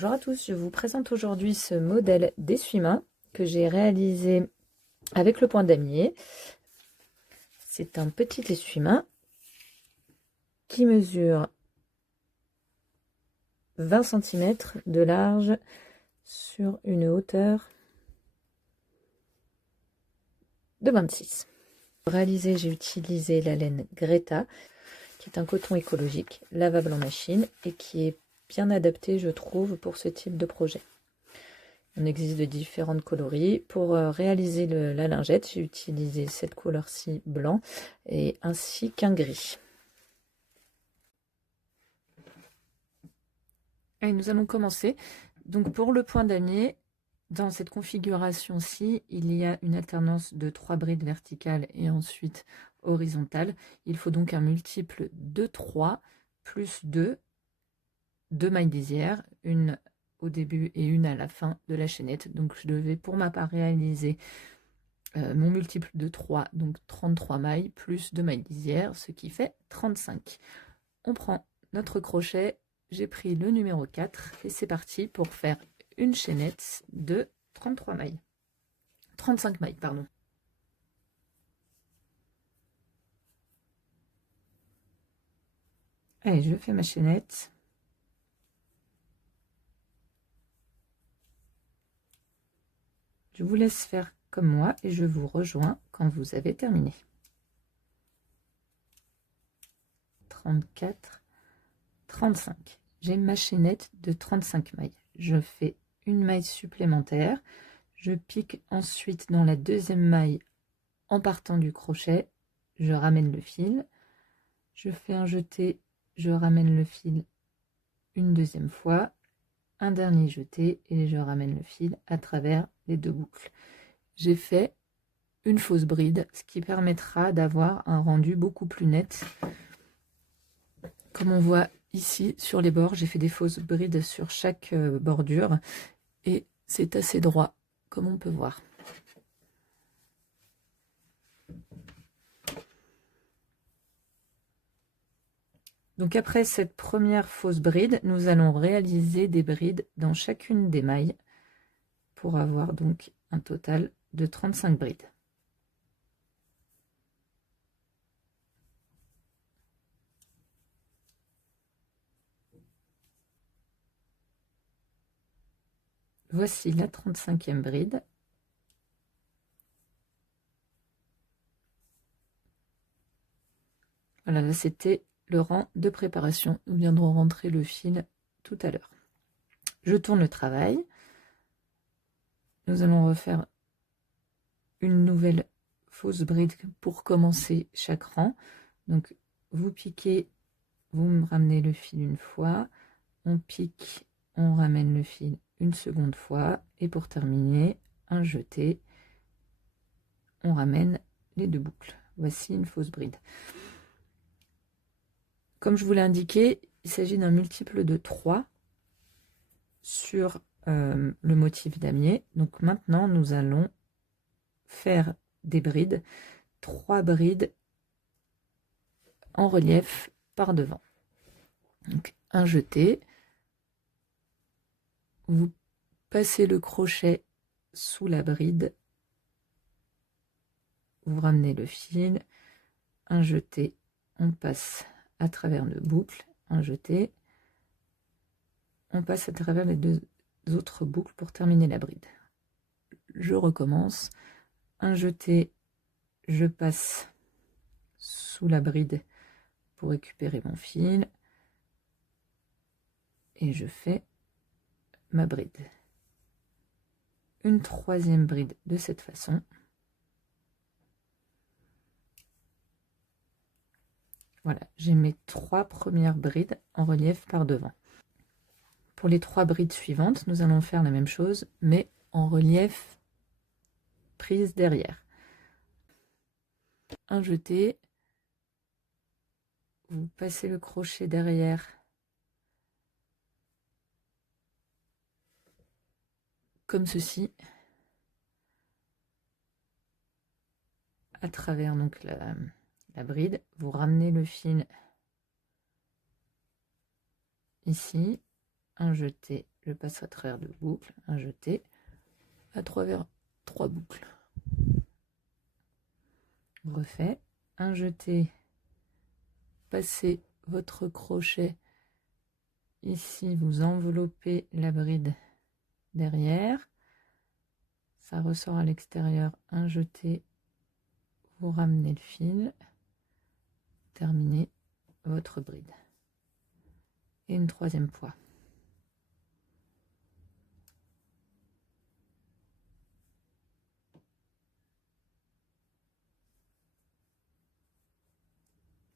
Bonjour à tous, je vous présente aujourd'hui ce modèle d'essuie-main que j'ai réalisé avec le point damier. C'est un petit essuie-main qui mesure 20 cm de large sur une hauteur de 26. Pour réaliser, j'ai utilisé la laine Greta, qui est un coton écologique, lavable en machine et qui est bien adapté, je trouve, pour ce type de projet. On existe de différentes coloris. Pour réaliser la lingette, j'ai utilisé cette couleur-ci blanc et ainsi qu'un gris. Allez, nous allons commencer. Donc pour le point damier, dans cette configuration-ci, il y a une alternance de 3 brides verticales et ensuite horizontales. Il faut donc un multiple de 3 plus 2 mailles lisières, une au début et une à la fin de la chaînette. Donc je devais pour ma part réaliser mon multiple de 3, donc 33 mailles plus 2 mailles lisières, ce qui fait 35. On prend notre crochet, j'ai pris le numéro 4 et c'est parti pour faire une chaînette de 33 mailles. 35 mailles, pardon. Allez, je fais ma chaînette. Je vous laisse faire comme moi et je vous rejoins quand vous avez terminé. 34, 35. J'ai ma chaînette de 35 mailles. Je fais une maille supplémentaire. Je pique ensuite dans la deuxième maille en partant du crochet. Je ramène le fil. Je fais un jeté. Je ramène le fil une deuxième fois. Un dernier jeté et je ramène le fil à travers les deux boucles. J'ai fait une fausse bride, ce qui permettra d'avoir un rendu beaucoup plus net. Comme on voit ici sur les bords, j'ai fait des fausses brides sur chaque bordure et c'est assez droit comme on peut voir. Donc après cette première fausse bride, nous allons réaliser des brides dans chacune des mailles pour avoir donc un total de 35 brides. Voici la 35e bride. Voilà, là c'était le rang de préparation. Nous viendrons rentrer le fil tout à l'heure. Je tourne le travail. Nous allons refaire une nouvelle fausse bride pour commencer chaque rang. Donc vous piquez, vous me ramenez le fil une fois, on pique, on ramène le fil une seconde fois et pour terminer un jeté, on ramène les deux boucles. Voici une fausse bride. Comme je vous l'ai indiqué, il s'agit d'un multiple de 3 sur le motif damier. Donc maintenant nous allons faire des brides, 3 brides en relief par devant. Donc un jeté, vous passez le crochet sous la bride, vous ramenez le fil, un jeté, on passe à travers le boucle, un jeté, on passe à travers les deux autres boucles pour terminer la bride. Je recommence, un jeté, je passe sous la bride pour récupérer mon fil et je fais ma bride. Une troisième bride de cette façon. Voilà, j'ai mes 3 premières brides en relief par devant. Pour les 3 brides suivantes, nous allons faire la même chose, mais en relief prise derrière. Un jeté, vous passez le crochet derrière comme ceci, à travers donc la bride, vous ramenez le fil ici, un jeté, je passe à travers 2 boucles, un jeté, à travers 3 boucles. Refait, un jeté, passez votre crochet ici, vous enveloppez la bride derrière, ça ressort à l'extérieur, un jeté, vous ramenez le fil, terminez votre bride. Et une 3e fois.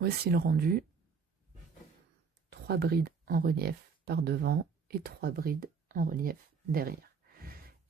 Voici le rendu. 3 brides en relief par devant et 3 brides en relief derrière.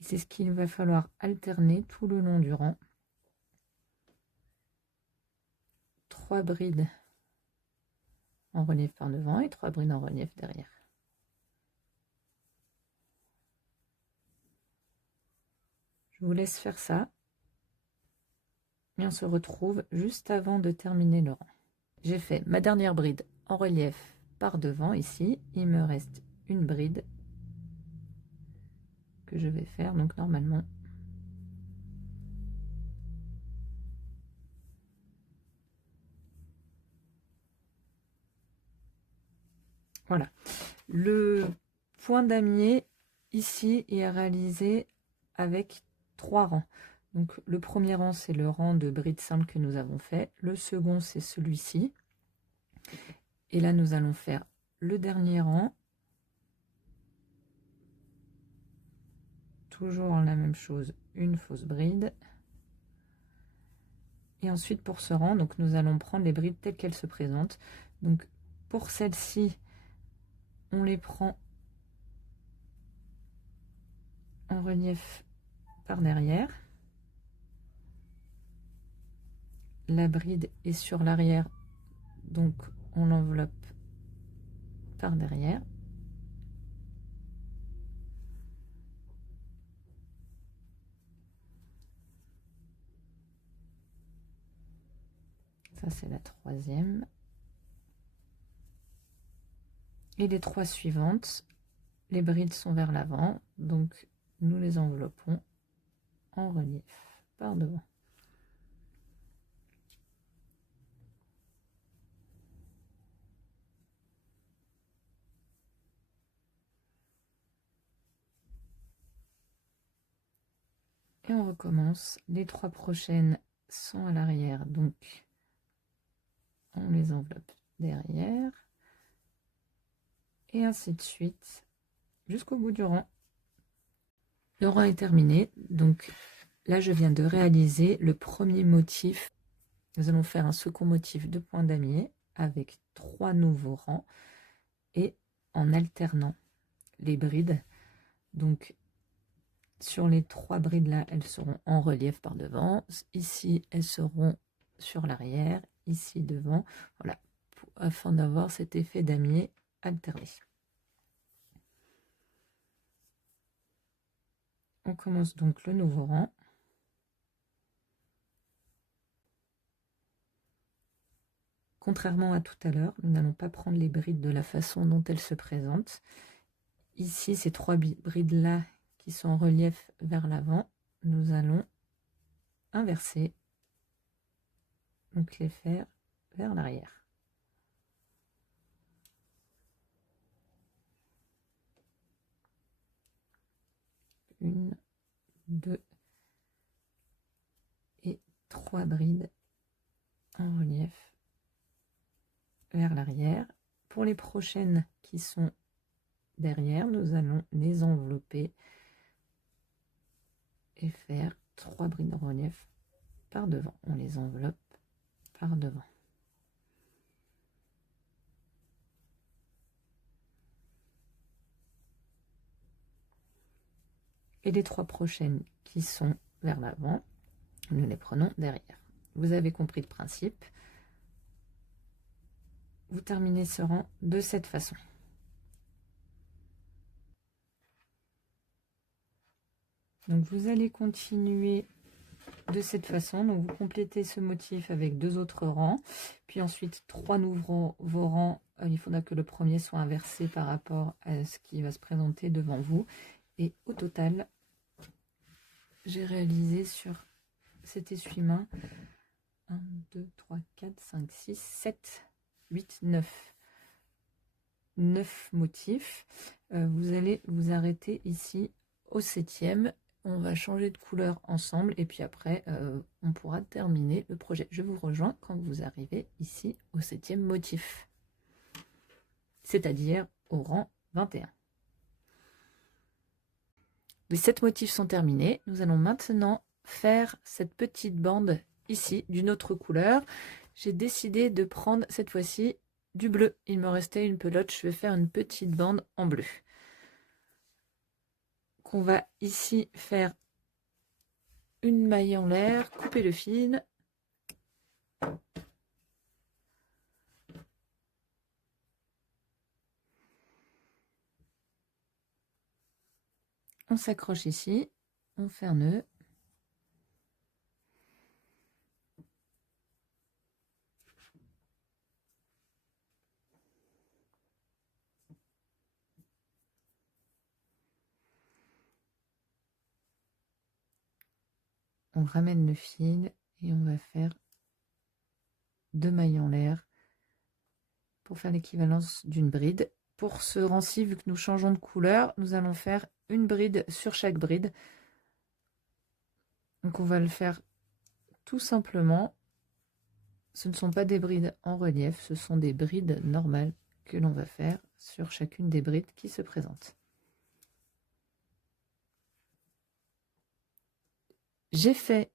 C'est ce qu'il va falloir alterner tout le long du rang. 3 brides en relief par devant et 3 brides en relief derrière. Je vous laisse faire ça et on se retrouve juste avant de terminer le rang. J'ai fait ma dernière bride en relief par devant ici. Il me reste une bride que je vais faire, donc normalement voilà. Le point damier ici est réalisé avec 3 rangs. Donc le premier rang, c'est le rang de bride simple que nous avons fait. Le second, c'est celui-ci. Et là, nous allons faire le dernier rang. Toujours la même chose, une fausse bride. Et ensuite, pour ce rang, donc nous allons prendre les brides telles qu'elles se présentent. Donc pour celle-ci, on les prend en relief par derrière. La bride est sur l'arrière, donc on l'enveloppe par derrière. Ça, c'est la 3e. Et les 3 suivantes, les brides sont vers l'avant, donc nous les enveloppons en relief par devant. Et on recommence. Les 3 prochaines sont à l'arrière, donc on les enveloppe derrière. Et ainsi de suite jusqu'au bout du rang. Le rang est terminé. Donc là, je viens de réaliser le premier motif. Nous allons faire un second motif de point damier avec 3 nouveaux rangs et en alternant les brides. Donc sur les 3 brides là, elles seront en relief par devant. Ici, elles seront sur l'arrière, ici devant. Voilà, afin d'avoir cet effet damier alterné. On commence donc le nouveau rang. Contrairement à tout à l'heure, nous n'allons pas prendre les brides de la façon dont elles se présentent. Ici, ces 3 brides-là qui sont en relief vers l'avant, nous allons inverser, donc les faire vers l'arrière. Une, 2 et 3 brides en relief vers l'arrière. Pour les prochaines qui sont derrière, nous allons les envelopper et faire 3 brides en relief par devant. On les enveloppe par devant. Et les 3 prochaines qui sont vers l'avant, nous les prenons derrière. Vous avez compris le principe. Vous terminez ce rang de cette façon. Donc vous allez continuer de cette façon. Donc vous complétez ce motif avec 2 autres rangs, puis ensuite 3 nouveaux rangs il faudra que le premier soit inversé par rapport à ce qui va se présenter devant vous. Et au total, j'ai réalisé sur cet essuie-main 1, 2, 3, 4, 5, 6, 7, 8, 9 motifs. Vous allez vous arrêter ici au 7e. On va changer de couleur ensemble et puis après on pourra terminer le projet. Je vous rejoins quand vous arrivez ici au 7e motif, c'est-à-dire au rang 21. Les 7 motifs sont terminés. Nous allons maintenant faire cette petite bande ici d'une autre couleur. J'ai décidé de prendre cette fois-ci du bleu. Il me restait une pelote, je vais faire une petite bande en bleu. Qu'on va ici faire une maille en l'air, couper le fil. On s'accroche ici, on fait un nœud. On ramène le fil et on va faire 2 mailles en l'air pour faire l'équivalence d'une bride. Pour ce rang-ci, vu que nous changeons de couleur, nous allons faire une bride sur chaque bride. Donc on va le faire tout simplement. Ce ne sont pas des brides en relief, ce sont des brides normales que l'on va faire sur chacune des brides qui se présentent. J'ai fait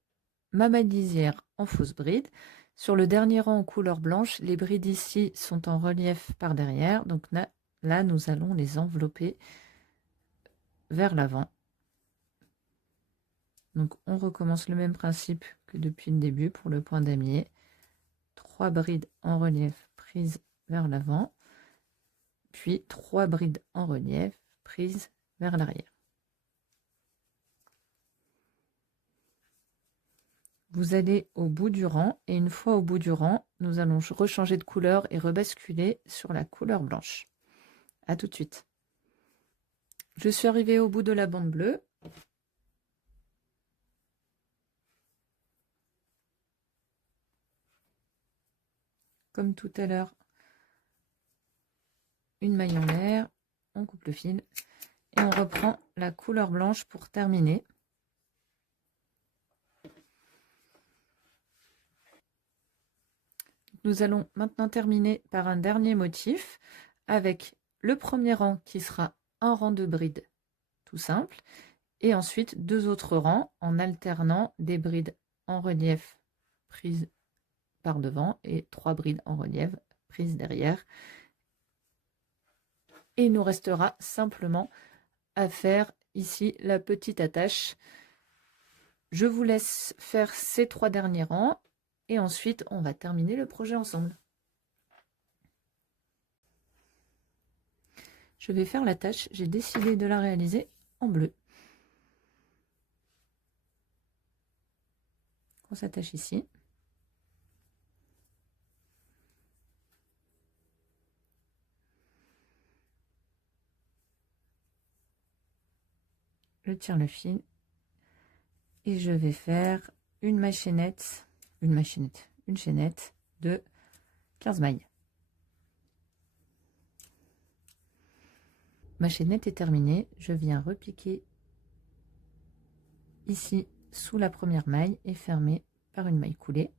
ma maille lisière en fausse bride. Sur le dernier rang en couleur blanche, les brides ici sont en relief par derrière. Donc là nous allons les envelopper vers l'avant. Donc on recommence le même principe que depuis le début pour le point damier. 3 brides en relief prises vers l'avant, puis 3 brides en relief prises vers l'arrière. Vous allez au bout du rang et une fois au bout du rang, nous allons rechanger de couleur et rebasculer sur la couleur blanche. À tout de suite. Je suis arrivée au bout de la bande bleue. Comme tout à l'heure, une maille en l'air, on coupe le fil et on reprend la couleur blanche pour terminer. Nous allons maintenant terminer par un dernier motif avec le premier rang qui sera un rang de brides tout simple et ensuite 2 autres rangs en alternant des brides en relief prises par devant et 3 brides en relief prises derrière. Et il nous restera simplement à faire ici la petite attache. Je vous laisse faire ces 3 derniers rangs et ensuite on va terminer le projet ensemble. Je vais faire l'attache, j'ai décidé de la réaliser en bleu. On s'attache ici. Je tire le fil et je vais faire une chaînette de 15 mailles. Ma chaînette est terminée, je viens repiquer ici sous la première maille et fermer par une maille coulée.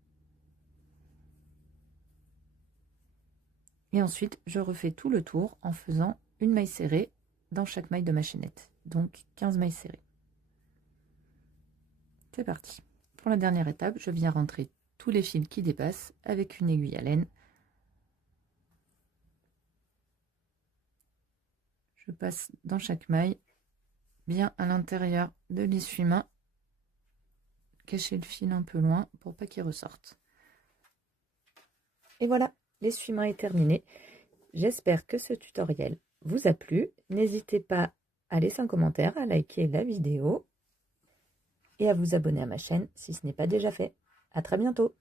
Et ensuite, je refais tout le tour en faisant une maille serrée dans chaque maille de ma chaînette. Donc 15 mailles serrées. C'est parti. Pour la dernière étape, je viens rentrer tous les fils qui dépassent avec une aiguille à laine. Je passe dans chaque maille, bien à l'intérieur de l'essuie-main. Cacher le fil un peu loin pour pas qu'il ressorte. Et voilà, l'essuie-main est terminé. J'espère que ce tutoriel vous a plu. N'hésitez pas à laisser un commentaire, à liker la vidéo et à vous abonner à ma chaîne si ce n'est pas déjà fait. À très bientôt.